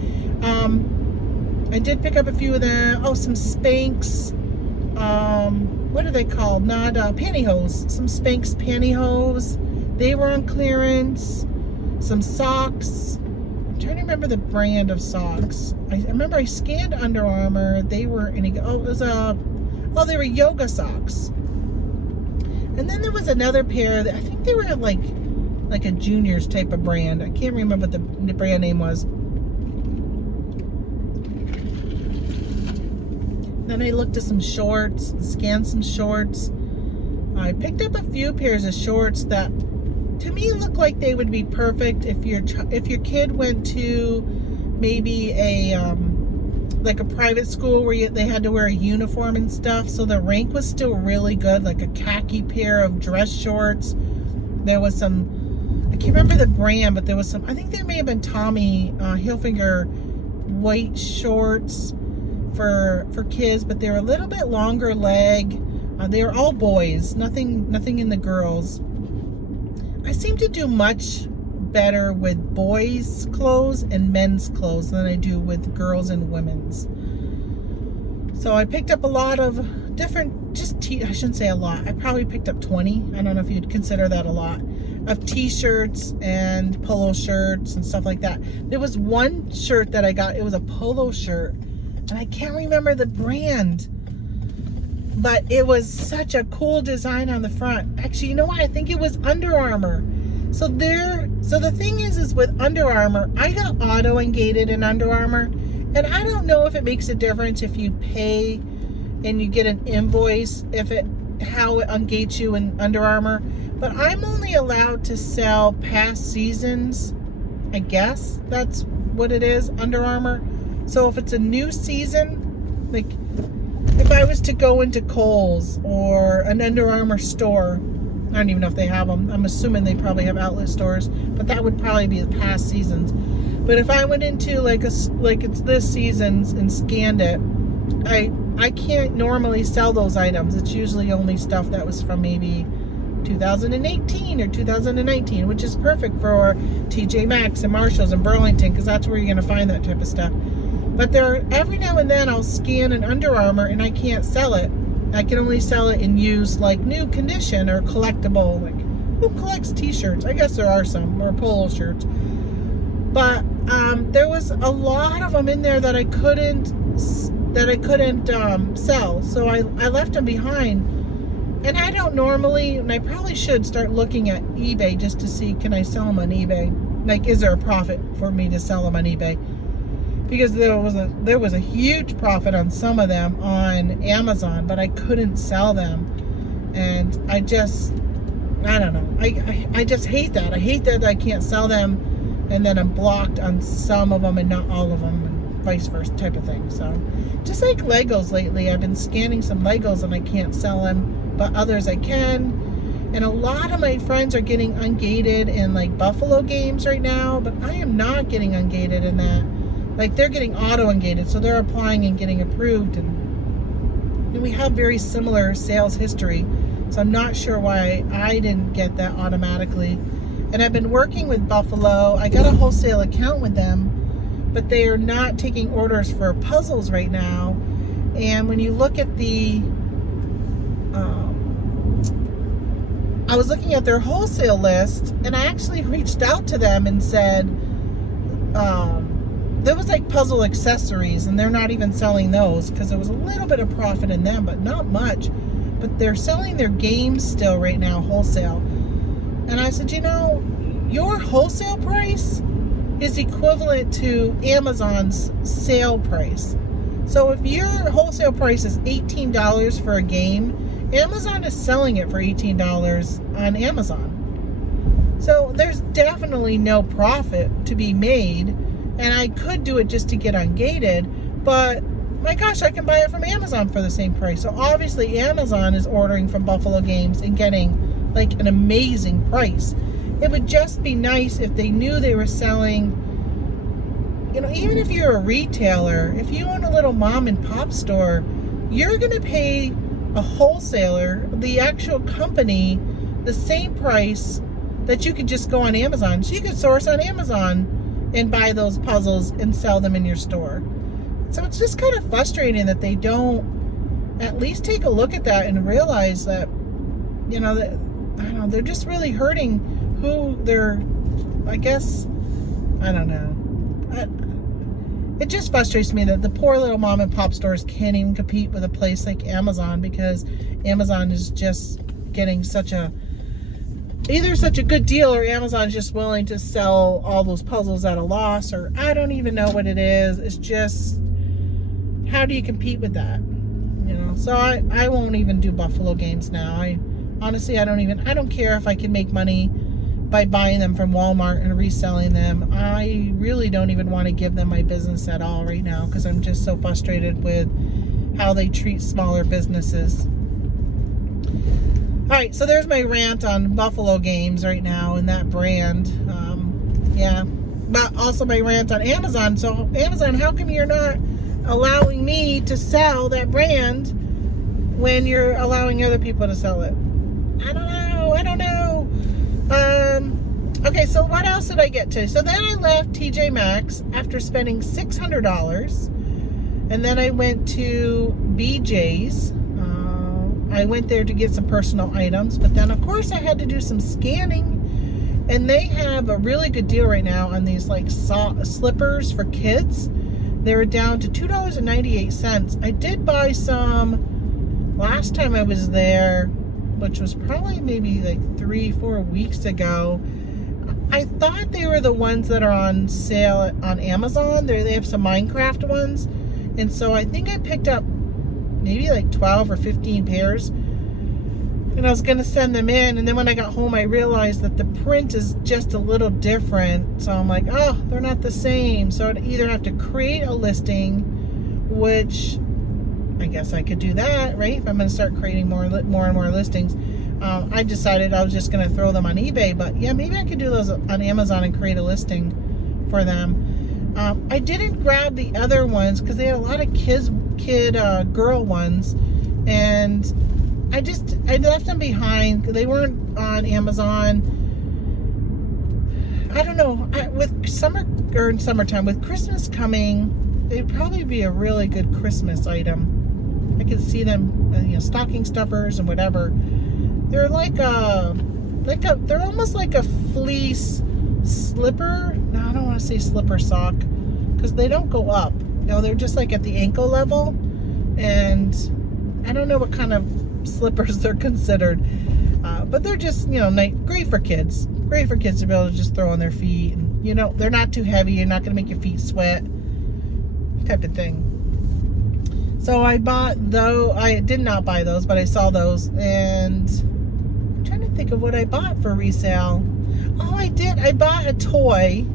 I did pick up a few of them. Oh, some Spanx. What are they called? Not pantyhose. Some Spanx pantyhose. They were on clearance. Some socks. I'm trying to remember the brand of socks. I remember I scanned Under Armour. They were in they were yoga socks. And then there was another pair that I think they were like a Juniors type of brand. I can't remember what the brand name was. Then I looked at some shorts, scanned some shorts. I picked up a few pairs of shorts that to me look like they would be perfect if your kid went to maybe a like a private school where they had to wear a uniform and stuff, so the rank was still really good, like a khaki pair of dress shorts. There was some, I can't remember the brand, but there was some, I think there may have been Tommy Hilfiger white shorts for kids, but they were a little bit longer leg. They were all boys, nothing in the girls. I seem to do much better with boys' clothes and men's clothes than I do with girls and women's. So I picked up a lot of different, I shouldn't say a lot. I probably picked up 20. I don't know if you'd consider that a lot, of t-shirts and polo shirts and stuff like that. There was one shirt that I got. It was a polo shirt, and I can't remember the brand, but it was such a cool design on the front. Actually, you know what? I think it was Under Armour. So the thing is with Under Armour, I got auto-ungated in Under Armour, and I don't know if it makes a difference if you pay and you get an invoice, how it ungates you in Under Armour, but I'm only allowed to sell past seasons. I guess that's what it is, Under Armour. So if it's a new season, like if I was to go into Kohl's or an Under Armour store, I don't even know if they have them. I'm assuming they probably have outlet stores, but that would probably be the past seasons. But if I went into like it's this season's and scanned it, I can't normally sell those items. It's usually only stuff that was from maybe 2018 or 2019, which is perfect for TJ Maxx and Marshalls and Burlington, because that's where you're going to find that type of stuff. But every now and then I'll scan an Under Armour and I can't sell it. I can only sell it in used, like new condition or collectible. Like, who collects t-shirts? I guess there are some, or polo shirts. But there was a lot of them in there that I couldn't sell. So I left them behind. And I don't normally, and I probably should start looking at eBay just to see, can I sell them on eBay? Like, is there a profit for me to sell them on eBay? Because there was a huge profit on some of them on Amazon, but I couldn't sell them, and I don't know. I just hate that. I hate that I can't sell them, and then I'm blocked on some of them and not all of them, and vice versa type of thing. So, just like Legos lately, I've been scanning some Legos and I can't sell them, but others I can. And a lot of my friends are getting ungated in like Buffalo games right now, but I am not getting ungated in that. Like, they're getting auto-ungated, so they're applying and getting approved, and we have very similar sales history, so I'm not sure why I didn't get that automatically. And I've been working with Buffalo. I got a wholesale account with them, but they are not taking orders for puzzles right now. And when you look at I was looking at their wholesale list, and I actually reached out to them and said, there was like puzzle accessories, and they're not even selling those because there was a little bit of profit in them, but not much. But they're selling their games still right now, wholesale. And I said, your wholesale price is equivalent to Amazon's sale price. So if your wholesale price is $18 for a game, Amazon is selling it for $18 on Amazon. So there's definitely no profit to be made. And I could do it just to get ungated, but my gosh, I can buy it from Amazon for the same price. So obviously Amazon is ordering from Buffalo Games and getting like an amazing price. It would just be nice if they knew they were selling, even if you're a retailer, if you own a little mom and pop store, you're going to pay a wholesaler, the actual company, the same price that you could just go on Amazon. So you could source on Amazon and buy those puzzles and sell them in your store. So it's just kind of frustrating that they don't at least take a look at that and realize that, you know, that, I don't know, they're just really hurting who they're, I guess, I don't know. It just frustrates me that the poor little mom and pop stores can't even compete with a place like Amazon, because Amazon is just getting either such a good deal, or Amazon's just willing to sell all those puzzles at a loss, or I don't even know what it is. It's just, how do you compete with that? You know, so I won't even do Buffalo games now. Honestly, I don't care if I can make money by buying them from Walmart and reselling them. I really don't even want to give them my business at all right now, because I'm just so frustrated with how they treat smaller businesses. All right, so there's my rant on Buffalo games right now and that brand. Yeah, but also my rant on Amazon. So Amazon, how come you're not allowing me to sell that brand when you're allowing other people to sell it? I don't know. Okay, so what else did I get to? So then I left TJ Maxx after spending $600, and then I went to BJ's. I went there to get some personal items, but then of course I had to do some scanning, and they have a really good deal right now on these like slippers for kids. They were down to $2.98. I did buy some last time I was there, which was probably maybe like 3-4 weeks ago. I thought they were the ones that are on sale on Amazon. They have some Minecraft ones, and so I think I picked up maybe like 12 or 15 pairs, and I was gonna send them in, and then when I got home I realized that the print is just a little different, so I'm like, oh, they're not the same. So I'd either have to create a listing, which I guess I could do that, right? If I'm gonna start creating more and more listings. I decided I was just gonna throw them on eBay, but yeah, maybe I could do those on Amazon and create a listing for them. I didn't grab the other ones because they had a lot of girl ones, and I left them behind. They weren't on Amazon. I don't know, with summertime, with Christmas coming, they'd probably be a really good Christmas item. I could see them, you know, stocking stuffers and whatever. They're they're almost like a fleece slipper. No, I don't want to say slipper sock, because they don't go up. You know, they're just like at the ankle level, and I don't know what kind of slippers they're considered, but they're just, you know, great for kids. Great for kids to be able to just throw on their feet, and, you know, they're not too heavy. You're not going to make your feet sweat, type of thing. So I did not buy those, but I saw those, and I'm trying to think of what I bought for resale. Oh, I did. I bought a toy.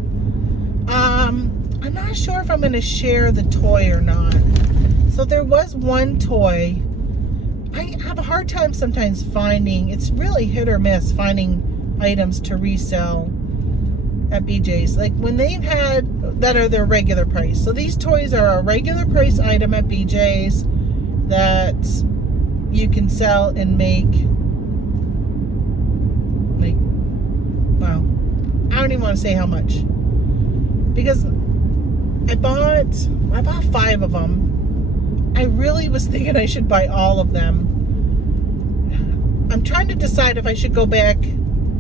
I'm not sure if I'm going to share the toy or not. So there was one toy. I have a hard time sometimes finding, it's really hit or miss, finding items to resell at BJ's. Like when they've had that are their regular price. So these toys are a regular price item at BJ's that you can sell and make, wow, I don't even want to say how much, because I bought 5 of them. I really was thinking I should buy all of them. I'm trying to decide if I should go back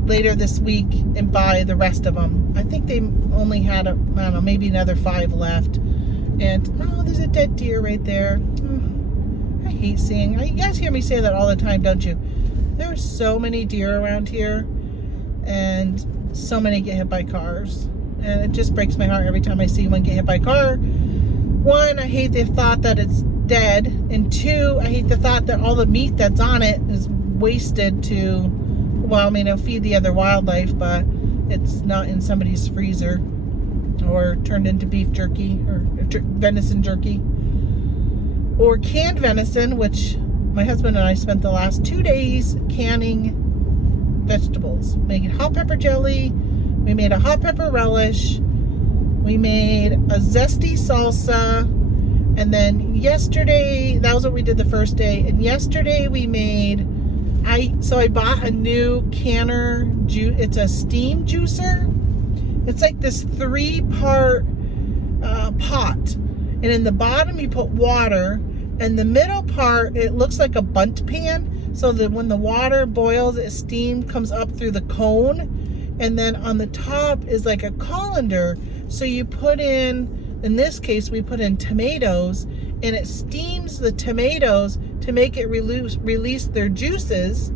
later this week and buy the rest of them. I think they only had, I don't know, maybe another 5 left. And, oh, there's a dead deer right there. I hate seeing, you guys hear me say that all the time, don't you? There are so many deer around here, and so many get hit by cars. And it just breaks my heart every time I see one get hit by a car. 1, I hate the thought that it's dead, and 2, I hate the thought that all the meat that's on it is wasted to, well, I mean, it'll feed the other wildlife, but it's not in somebody's freezer or turned into beef jerky or venison jerky or canned venison, which my husband and I spent the last 2 days canning vegetables. Making hot pepper jelly, we made a hot pepper relish, we made a zesty salsa, and then yesterday, that was what we did the first day, and yesterday we made I bought a new canner it's a steam juicer. It's like this 3-part pot, and in the bottom you put water, and the middle part it looks like a bundt pan, so that when the water boils, steam comes up through the cone, and then on the top is like a colander. So you put in this case we put in tomatoes, and it steams the tomatoes to make it release their juices.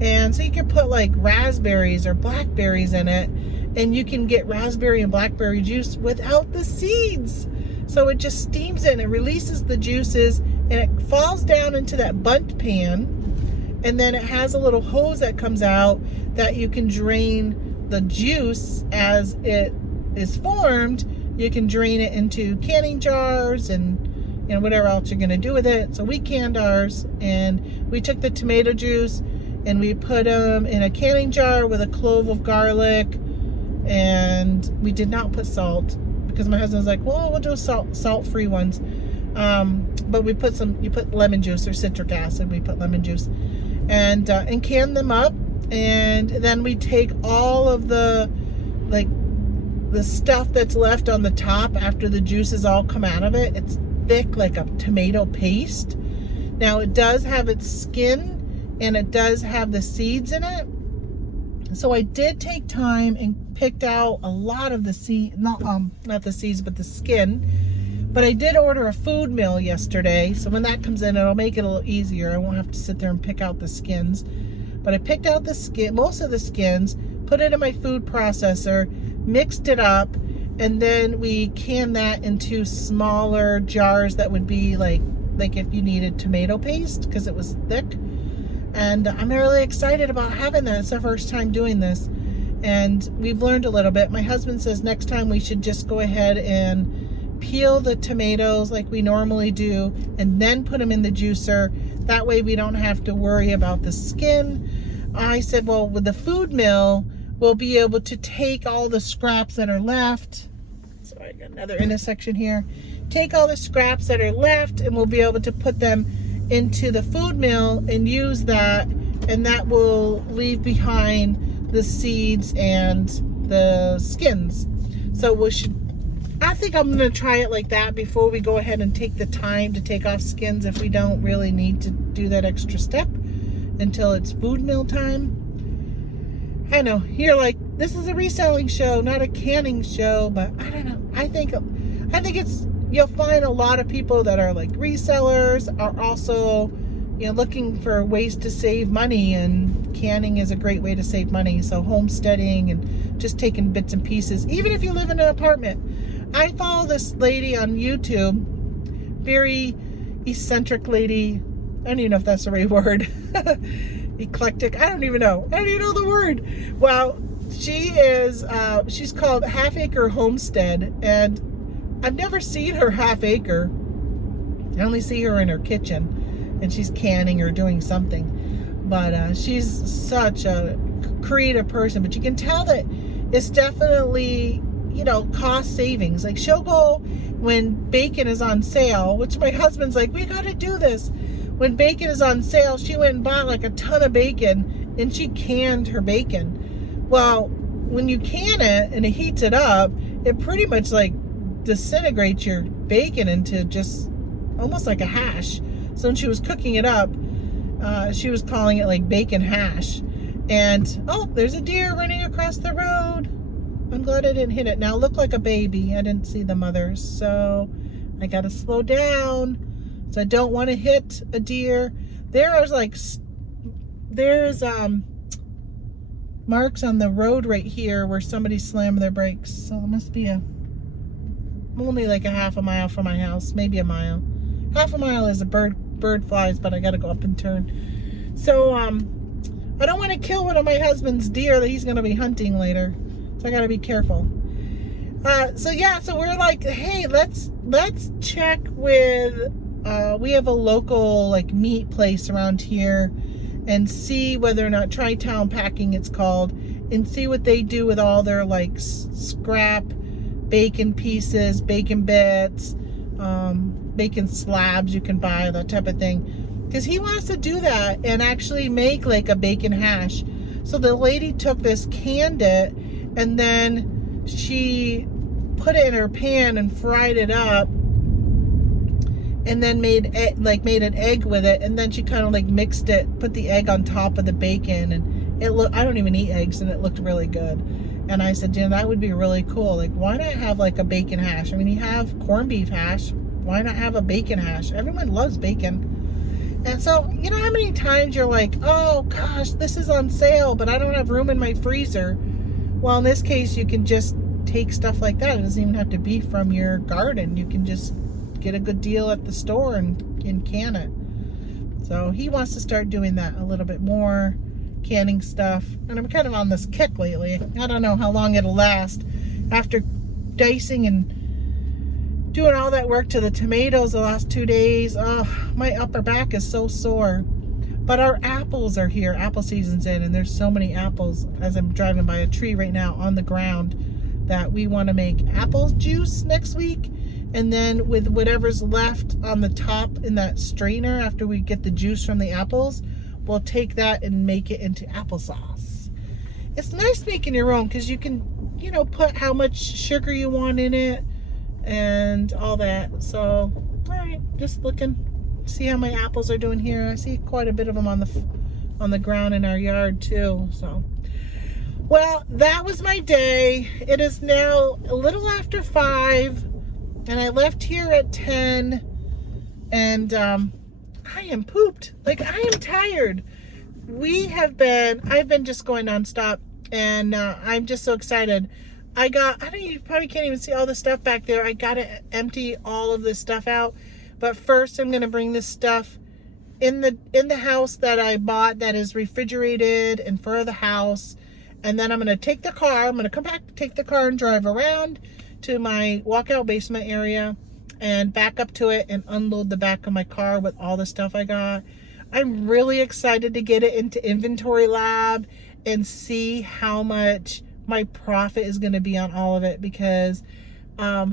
And so you can put like raspberries or blackberries in it, and you can get raspberry and blackberry juice without the seeds. So it just steams it and it releases the juices, and it falls down into that bundt pan, and then it has a little hose that comes out that you can drain the juice as it is formed. You can drain it into canning jars and whatever else you're going to do with it. So we canned ours, and we took the tomato juice and we put them in a canning jar with a clove of garlic, and we did not put salt because my husband's like, well, we'll do salt-free ones. But we put you put lemon juice or citric acid. We put lemon juice and can them up, and then we take all of the stuff that's left on the top after the juices all come out of it. It's thick like a tomato paste. Now it does have its skin, and it does have the seeds in it. So I did take time and picked out a lot of the not the seeds, but the skin. But I did order a food mill yesterday, so when that comes in, it'll make it a little easier. I won't have to sit there and pick out the skins. But I picked out the skin, most of the skins, put it in my food processor, mixed it up, and then we canned that into smaller jars that would be like if you needed tomato paste, because it was thick. And I'm really excited about having that. It's our first time doing this, and we've learned a little bit. My husband says next time we should just go ahead and peel the tomatoes like we normally do, and then put them in the juicer. That way we don't have to worry about the skin. I said, well, with the food mill, we'll be able to take all the scraps that are left. So I got another intersection here. Take all the scraps that are left, and we'll be able to put them into the food mill and use that, and that will leave behind the seeds and the skins. So I think I'm going to try it like that before we go ahead and take the time to take off skins, if we don't really need to do that extra step until it's food mill time. I know, you're like, this is a reselling show, not a canning show, but I don't know. I think it's, you'll find a lot of people that are like resellers are also, looking for ways to save money, and canning is a great way to save money. So homesteading and just taking bits and pieces, even if you live in an apartment. I follow this lady on YouTube, very eccentric lady. I don't even know if that's the right word. Eclectic. I don't even know the word. Well, she is, she's called Half Acre Homestead, and I've never seen her half acre. I only see her in her kitchen, and she's canning or doing something. But she's such a creative person. But you can tell that it's definitely, cost savings. Like, she'll go when bacon is on sale, which my husband's like, we got to do this. When bacon is on sale, she went and bought like a ton of bacon, and she canned her bacon. Well, when you can it and it heats it up, it pretty much like disintegrates your bacon into just almost like a hash. So when she was cooking it up, she was calling it like bacon hash. And oh, there's a deer running across the road. I'm glad I didn't hit it. Now it looked like a baby. I didn't see the mothers, so I gotta slow down. So I don't want to hit a deer. There's marks on the road right here where somebody slammed their brakes. So it must be only like a half a mile from my house, maybe a mile. Half a mile is a bird flies, but I gotta go up and turn. So I don't want to kill one of my husband's deer that he's gonna be hunting later. So I gotta be careful. So we're like, hey, let's check with we have a local like meat place around here, and see whether or not Tri-Town Packing it's called, and see what they do with all their like scrap bacon pieces, bacon bits, bacon slabs you can buy, that type of thing. because he wants to do that and actually make like a bacon hash. So the lady took this, canned it, and then she put it in her pan and fried it up, and then made an egg with it, and then she kind of like mixed it, put the egg on top of the bacon, and it looked, I don't even eat eggs, and it looked really good. And I said, Jen, that would be really cool. Like, why not have like a bacon hash? I mean, you have corned beef hash. Why not have a bacon hash? Everyone loves bacon. And so, you know how many times you're like, oh gosh, this is on sale, but I don't have room in my freezer. Well, in this case, you can just take stuff like that. It doesn't even have to be from your garden. You can just get a good deal at the store and can it. So he wants to start doing that a little bit more, canning stuff. And I'm kind of on this kick lately. I don't know how long it'll last. After dicing and doing all that work to the tomatoes the last 2 days, oh, my upper back is so sore. But our apples are here. Apple season's in, and there's so many apples as I'm driving by a tree right now on the ground that we want to make apple juice next week. And then with whatever's left on the top in that strainer after we get the juice from the apples, we'll take that and make it into applesauce. It's nice making your own because you can, you know, put how much sugar you want in it and all that. So, all right, just looking, see how my apples are doing here. I see quite a bit of them on the ground in our yard too. So, well, that was my day. It is now a little after 5, and I left here at 10, and I am pooped. Like, I am tired. I've been just going nonstop, and I'm just so excited. You probably can't even see all the stuff back there. I gotta empty all of this stuff out. But first I'm gonna bring this stuff in the house that I bought that is refrigerated and for the house. And then I'm gonna take the car, I'm gonna come back, take the car and drive around to my walkout basement area and back up to it and unload the back of my car with all the stuff I got. I'm really excited to get it into Inventory Lab and see how much my profit is going to be on all of it, because I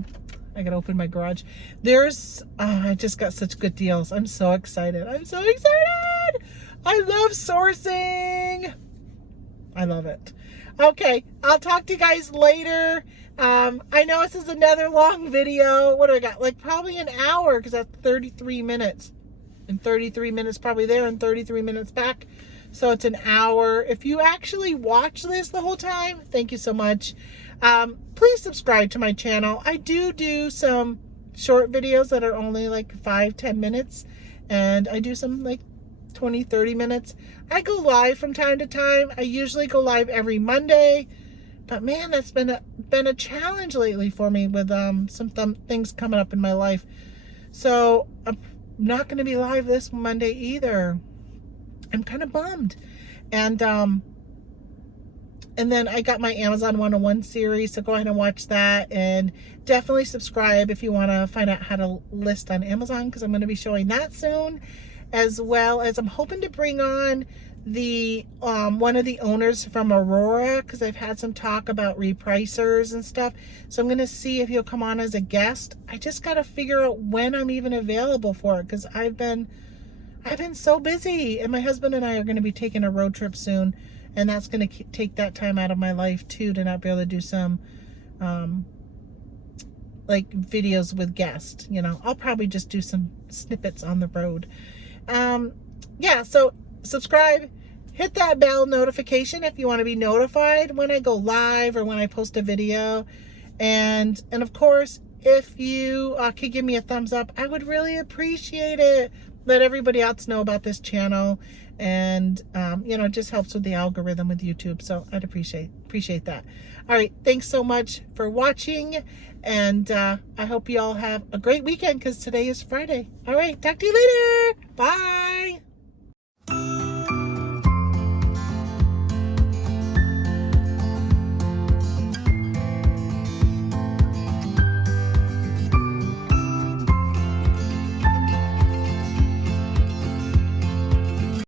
gotta open my garage. I just got such good deals. I'm so excited. I love sourcing. I love it. Okay, I'll talk to you guys later. I know this is another long video. What do I got? Like probably an hour, because that's 33 minutes. And 33 minutes probably there and 33 minutes back. So it's an hour. If you actually watch this the whole time, thank you so much. Please subscribe to my channel. I do some short videos that are only like 5-10 minutes. And I do some like 20-30 minutes. I go live from time to time. I usually go live every Monday. But man, that's been a challenge lately for me with some things coming up in my life. So I'm not going to be live this Monday either. I'm kind of bummed. And then I got my Amazon 101 series, so go ahead and watch that, and definitely subscribe if you want to find out how to list on Amazon, because I'm going to be showing that soon, as well as I'm hoping to bring on the one of the owners from Aurora, because I've had some talk about repricers and stuff. So I'm going to see if he'll come on as a guest. I just got to figure out when I'm even available for it, because I've been so busy, and my husband and I are going to be taking a road trip soon, and that's going to take that time out of my life too, to not be able to do some like videos with guests. You know, I'll probably just do some snippets on the road. Yeah, so subscribe, hit that bell notification if you want to be notified when I go live or when I post a video, and of course, if you could give me a thumbs up, I would really appreciate it. Let everybody else know about this channel, and you know, it just helps with the algorithm with YouTube, so I'd appreciate that. All right, thanks so much for watching, and I hope you all have a great weekend, because today is Friday. All right, talk to you later. Bye.